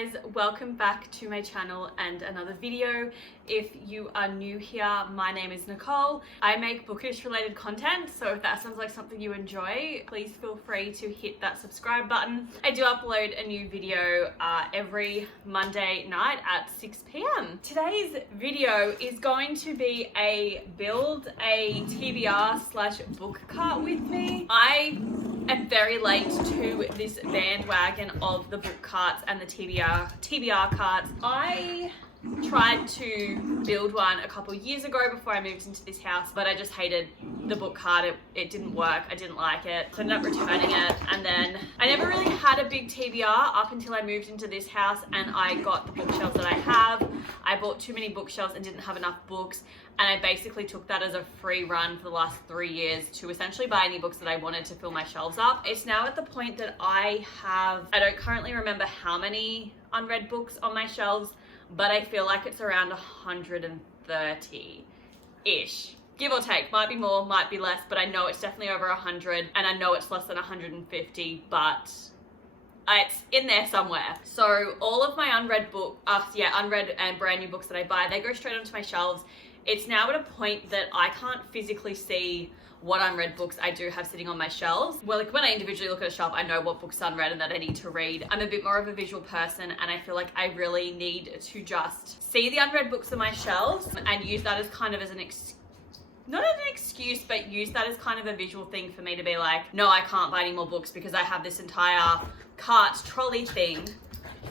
guys, welcome back to my channel and another video. If you are new here, my name is Nicole. I make bookish related content, so if that sounds like something you enjoy, please feel free to hit that subscribe button. I do upload a new video every Monday night at 6 p.m. Today's video is going to be a build a TBR / book cart with me. I am very late to this bandwagon of the book carts and the TBR carts. I tried to build one a couple years ago before I moved into this house, but I just hated the book cart. It didn't work. I didn't like it. So I ended up returning it, and then I never really had a big TBR up until I moved into this house and I got the bookshelves that I have. I bought too many bookshelves and didn't have enough books, and I basically took that as a free run for the last 3 years to essentially buy any books that I wanted to fill my shelves up. It's now at the point that I don't currently remember how many unread books on my shelves, but I feel like it's around 130-ish. Give or take, might be more, might be less, but I know it's definitely over 100, and I know it's less than 150, but it's in there somewhere. So all of my unread and brand new books that I buy, they go straight onto my shelves. It's now at a point that I can't physically see what unread books I do have sitting on my shelves. Well, like when I individually look at a shelf, I know what books are unread and that I need to read. I'm a bit more of a visual person, and I feel like I really need to just see the unread books on my shelves and use that as kind of as not an excuse, but use that as kind of a visual thing for me to be like, no, I can't buy any more books because I have this entire cart trolley thing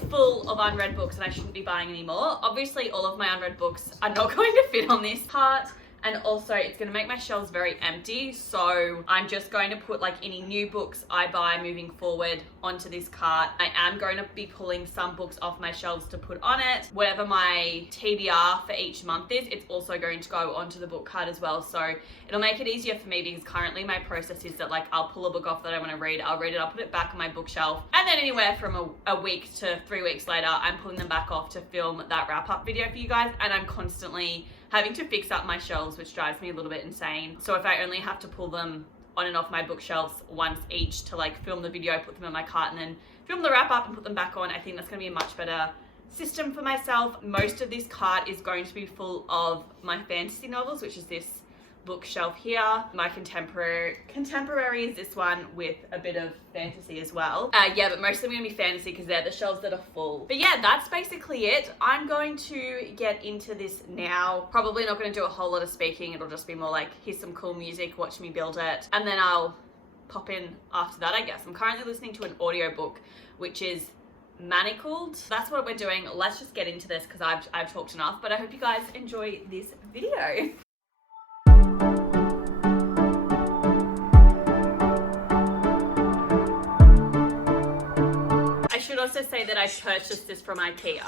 full of unread books and I shouldn't be buying anymore. Obviously, all of my unread books are not going to fit on this cart, and also it's going to make my shelves very empty, so I'm just going to put like any new books I buy moving forward onto this cart. I am going to be pulling some books off my shelves to put on it. Whatever my TBR for each month is, it's also going to go onto the book cart as well, so it'll make it easier for me, because currently my process is that like I'll pull a book off that I want to read, I'll read it, I'll put it back on my bookshelf, and then anywhere from a week to 3 weeks later, I'm pulling them back off to film that wrap-up video for you guys, and I'm constantly having to fix up my shelves, which drives me a little bit insane. So if I only have to pull them on and off my bookshelves once each to like film the video, put them in my cart, and then film the wrap up and put them back on, I think that's gonna be a much better system for myself. Most of this cart is going to be full of my fantasy novels, which is this bookshelf here. My contemporary is this one with a bit of fantasy as well. Yeah, but most of them are gonna be fantasy because they're the shelves that are full. But yeah, that's basically it. I'm going to get into this now. Probably not gonna do a whole lot of speaking. It'll just be more like, here's some cool music, watch me build it, and then I'll pop in after that, I guess. I'm currently listening to an audiobook, which is Manacled. That's what we're doing. Let's just get into this because I've talked enough, but I hope you guys enjoy this video. I should also say that I purchased this from IKEA.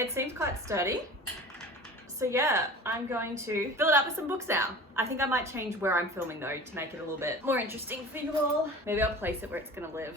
It seems quite sturdy. So yeah, I'm going to fill it up with some books now. I think I might change where I'm filming though to make it a little bit more interesting for you all. Maybe I'll place it where it's gonna live.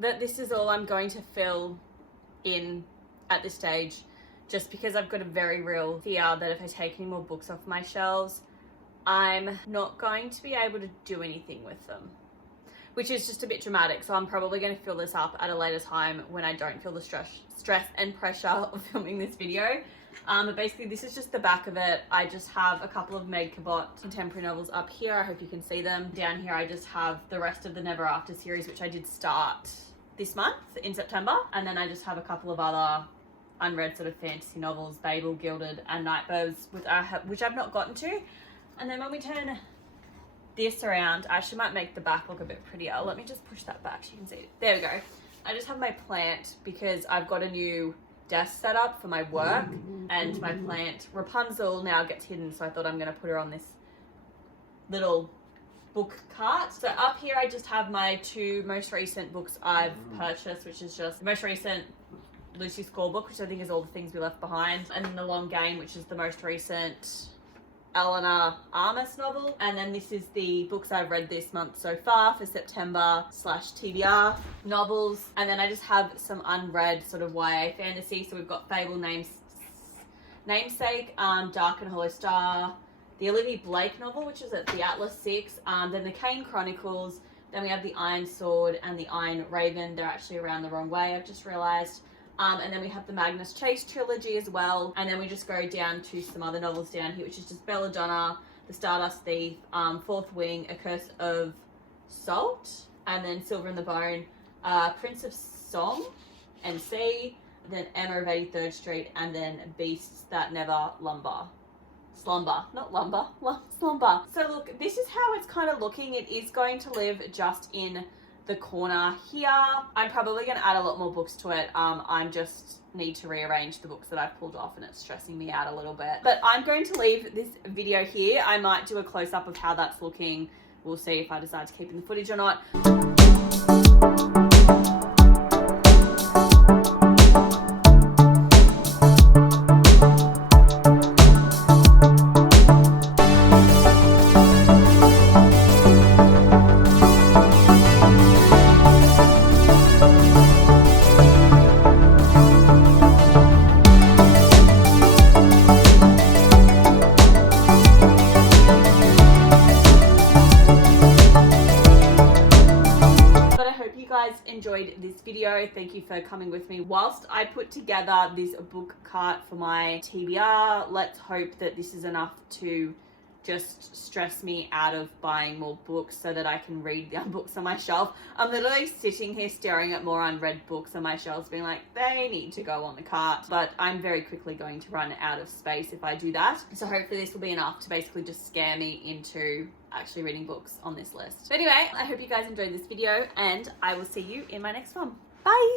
That this is all I'm going to fill in at this stage, just because I've got a very real fear that if I take any more books off my shelves, I'm not going to be able to do anything with them, which is just a bit dramatic. So I'm probably going to fill this up at a later time when I don't feel the stress and pressure of filming this video. But basically this is just the back of it. I just have a couple of Meg Cabot contemporary novels up here. I hope you can see them. Down here I just have the rest of the Never After series, which I did start this month in September. And then I just have a couple of other unread sort of fantasy novels, Babel, Gilded and Nightbirds, which I've not gotten to. And then when we turn this around, I actually might make the back look a bit prettier. Let me just push that back so you can see it. There we go. I just have my plant because I've got a new desk set up for my work, and my plant Rapunzel now gets hidden, so I thought I'm going to put her on this little book cart. So up here I just have my two most recent books I've purchased, which is just the most recent Lucy Score book, which I think is All the Things We Left Behind, and then The Long Game, which is the most recent Eleanor Armis novel. And then this is the books I've read this month so far for September / TBR novels. And then I just have some unread sort of YA fantasy. So we've got Fable, Namesake, Dark and Hollow Star, the Olivia Blake novel, which is at the Atlas 6, then the Kane Chronicles, then we have the Iron Sword and the Iron Raven. They're actually around the wrong way, I've just realised. And then we have the Magnus Chase trilogy as well. And then we just go down to some other novels down here, which is just Belladonna, The Stardust Thief, Fourth Wing, A Curse of Salt, and then Silver in the Bone, Prince of Song and Sea, then Emma of 83rd Street, and then Beasts That Never Slumber. So look, this is how it's kind of looking. It is going to live just in the corner here. I'm probably going to add a lot more books to it. I just need to rearrange the books that I've pulled off, and it's stressing me out a little bit. But I'm going to leave this video here. I might do a close-up of how that's looking. We'll see if I decide to keep in the footage or not. Enjoyed this video. Thank you for coming with me whilst I put together this book cart for my TBR. Let's hope that this is enough to just stress me out of buying more books so that I can read the books on my shelf. I'm literally sitting here staring at more unread books on my shelves being like, they need to go on the cart, but I'm very quickly going to run out of space if I do that. So hopefully this will be enough to basically just scare me into actually reading books on this list. But anyway, I hope you guys enjoyed this video and I will see you in my next one. Bye!